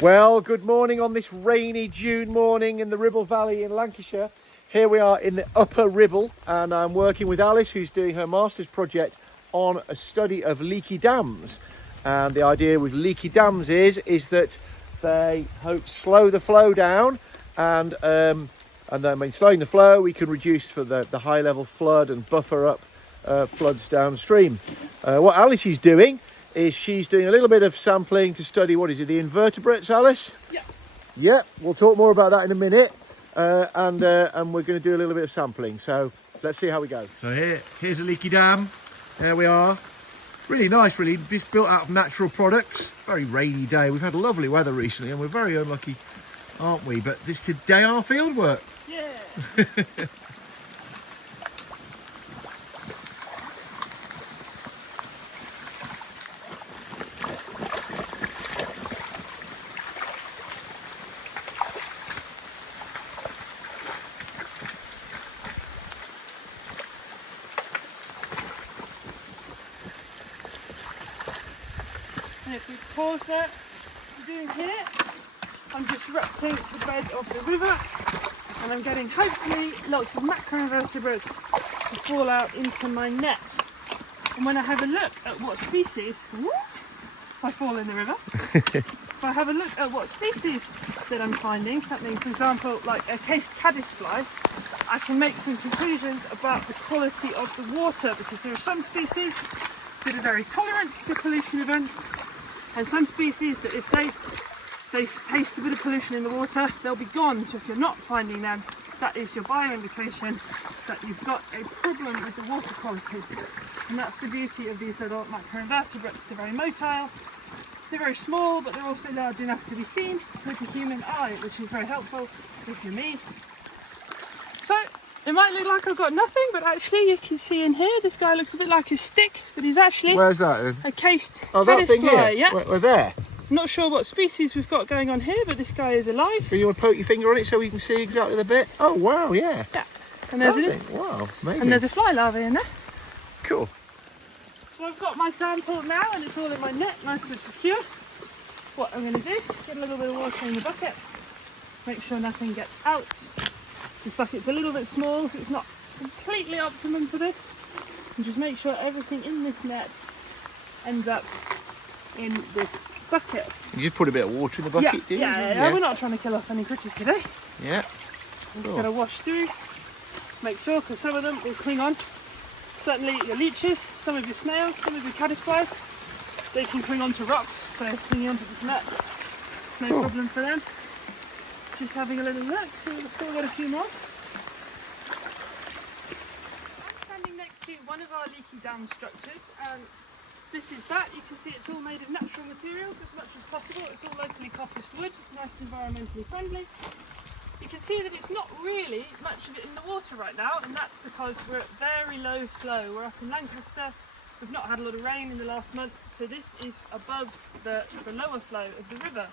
Well, good morning on this rainy June morning in the Ribble Valley in Lancashire. Here we are in the upper Ribble, and I'm working with Alice, who's doing her master's project on a study of leaky dams. And the idea with leaky dams is that they hope slow the flow down, and then by slowing the flow we can reduce for the high level flood and buffer up floods downstream. What Alice is doing is she's doing a little bit of sampling to study, what is it, the invertebrates, Alice? Yeah. Yeah, we'll talk more about that in a minute, and we're going to do a little bit of sampling, so let's see how we go. So here's a leaky dam. There we are. Really nice, really. It's built out of natural products. Very rainy day. We've had lovely weather recently and we're very unlucky, aren't we? But this today our field work. Yeah. And if we pause there, what we're doing here, I'm disrupting the bed of the river, and I'm getting hopefully lots of macroinvertebrates to fall out into my net. And when I have a look at what species, if I fall in the river, if I have a look at what species that I'm finding, something for example like a cased caddisfly, I can make some conclusions about the quality of the water, because there are some species that are very tolerant to pollution events, and some species that if they taste a bit of pollution in the water, they'll be gone. So if you're not finding them, that is your bioindication that you've got a problem with the water quality. And that's the beauty of these little macroinvertebrates. They're very motile, they're very small, but they're also large enough to be seen with the human eye, which is very helpful if you're me. So it might look like I've got nothing, but actually you can see in here, this guy looks a bit like a stick, but he's actually Where's that? a cased Oh, that thing caddisfly. here? Yeah. We're there. I'm not sure what species we've got going on here, but this guy is alive. So you want to poke your finger on it so we can see exactly the bit? Oh wow, yeah. Yeah. And there's Wow, amazing. and there's a fly larva in there. Cool. So I've got my sample now, and it's all in my net, nice and secure. What I'm going to do, get a little bit of water in the bucket, make sure nothing gets out. This bucket's a little bit small, so it's not completely optimum for this. And just make sure everything in this net ends up in this bucket. You just put a bit of water in the bucket, do you? Yeah, we're not trying to kill off any critters today. Yeah. I'm just going to wash through, make sure, because some of them will cling on. Certainly your leeches, some of your snails, some of your caddisflies, they can cling on to rocks, so clinging onto this net, no problem for them. Just having a little look, so we've still got a few more. I'm standing next to one of our leaky dam structures, and this is that. You can see it's all made of natural materials as much as possible. It's all locally coppiced wood, nice and environmentally friendly. You can see that it's not really much of it in the water right now, and that's because we're at very low flow. We're up in Lancaster. We've not had a lot of rain in the last month, so this is above the lower flow of the river.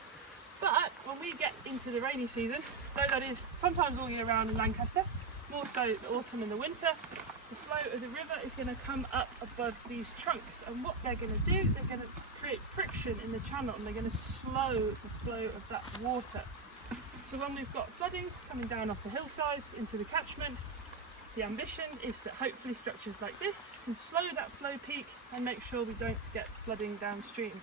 But when we get into the rainy season, though that is sometimes all year round in Lancaster, more so the autumn and the winter, the flow of the river is going to come up above these trunks, and what they're going to do, they're going to create friction in the channel, and they're going to slow the flow of that water. So when we've got flooding coming down off the hillsides into the catchment, the ambition is that hopefully structures like this can slow that flow peak and make sure we don't get flooding downstream.